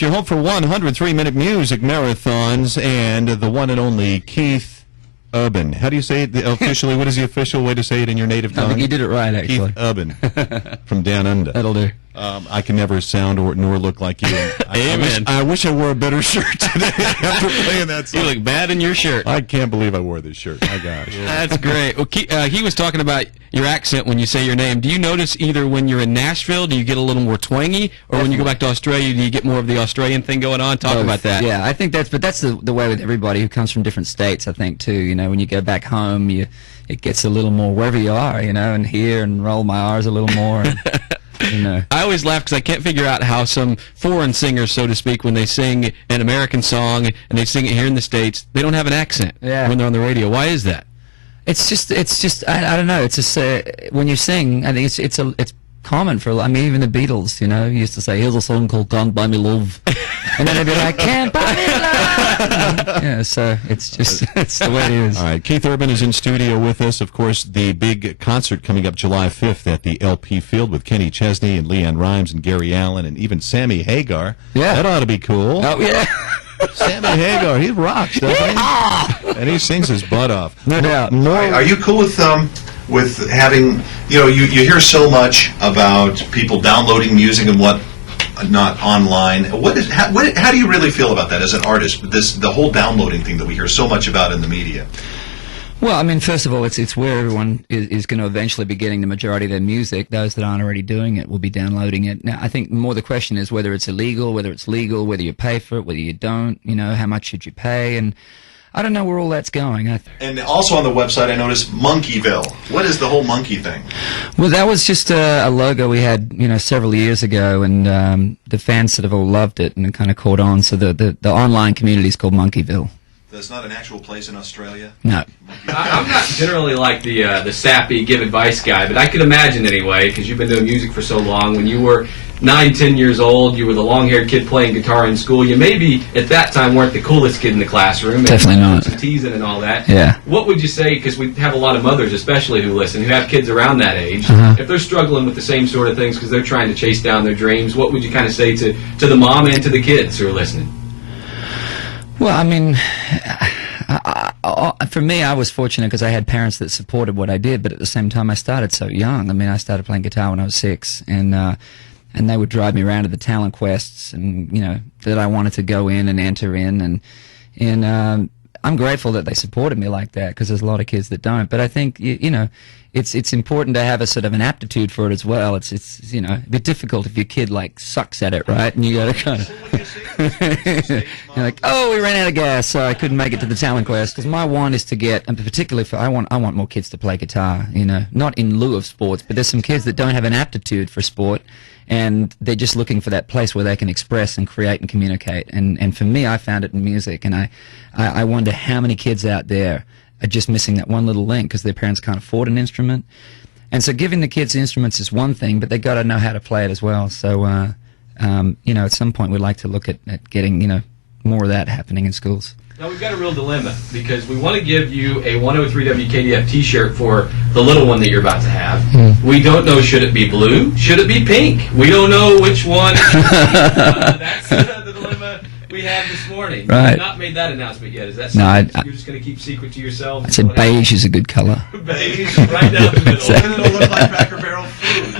You're home for 103-minute music marathons, and the one and only Keith Urban. How do you say it officially? What is the official way to say it in your native tongue? I think you did it right, actually. Keith Urban from Down Under. That'll do. I can never sound nor look like you. Amen. I wish I wore a better shirt today after playing that song. You look bad in your shirt. I can't believe I wore this shirt. My gosh. That's great. Well, he was talking about your accent when you say your name. Do you notice either when you're in Nashville, do you get a little more twangy, or when you go back to Australia, do you get more of the Australian thing going on? Talk about that. Yeah, I think that's the way with everybody who comes from different states, I think, too. You know, when you go back home, it gets a little more wherever you are, you know, and here, and roll my R's a little more. And, you know. I always laugh because I can't figure out how some foreign singers, so to speak, when they sing an American song and they sing it here in the States, they don't have an accent when they're on the radio. Why is that? It's just I don't know. It's just when you sing, I think it's common for. I mean, even the Beatles, you know, used to say, "Here's a song called Can't Buy Me Love," and then they'd be like, "Can't buy me love." Yeah, so it's the way it is. All right, Keith Urban is in studio with us. Of course, the big concert coming up July 5th at the LP Field with Kenny Chesney and Leanne Rimes and Gary Allen and even Sammy Hagar. Yeah, that ought to be cool. Oh yeah. Sammy Hagar, he rocks, doesn't he? And he sings his butt off. No doubt. Are you cool with having, you know, you hear so much about people downloading music and what not online. How do you really feel about that as an artist? The whole downloading thing that we hear so much about in the media. Well, I mean, first of all, it's where everyone is going to eventually be getting the majority of their music. Those that aren't already doing it will be downloading it. Now, I think more the question is whether it's illegal, whether it's legal, whether you pay for it, whether you don't, you know, how much should you pay, and I don't know where all that's going. And also on the website, I noticed Monkeyville. What is the whole monkey thing? Well, that was just a logo we had, you know, several years ago, and the fans sort of all loved it, and it kind of caught on. So the online community is called Monkeyville. That's not an actual place in Australia? No. I'm not generally like the sappy give advice guy, but I could imagine anyway, because you've been doing music for so long. When you were 9, 10 years old, you were the long-haired kid playing guitar in school. You maybe at that time weren't the coolest kid in the classroom. Definitely not. Some teasing and all that. Yeah. What would you say, because we have a lot of mothers especially who listen, who have kids around that age, if they're struggling with the same sort of things because they're trying to chase down their dreams, what would you kind of say to the mom and to the kids who are listening? Well, I mean, for me, I was fortunate because I had parents that supported what I did, but at the same time, I started so young. I mean, I started playing guitar when I was 6, and they would drive me around to the talent quests, and you know that I wanted to go in and enter in, and I'm grateful that they supported me like that because there's a lot of kids that don't. But I think you know, it's important to have a sort of an aptitude for it as well. It's you know a bit difficult if your kid like sucks at it, right? And you got to kind of you're like, oh, we ran out of gas, so I couldn't make it to the talent quest. Because my one is to get, and particularly for I want more kids to play guitar. You know, not in lieu of sports, but there's some kids that don't have an aptitude for sport, and they're just looking for that place where they can express and create and communicate. And for me, I found it in music, and I wonder how many kids out there are just missing that one little link because their parents can't afford an instrument. And so giving the kids instruments is one thing, but they got to know how to play it as well. So, you know, at some point we'd like to look at getting, you know, more of that happening in schools. Now, we've got a real dilemma because we want to give you a 103 WKDF t-shirt for the little one that you're about to have. We don't know, should it be blue? Should it be pink? We don't know which one. That's the dilemma we have this morning. Right. You've not made that announcement yet. Is that No, something you're just going to keep secret to yourself? I said beige is a good color. Beige, right down the middle. It'll look like Cracker Barrel food.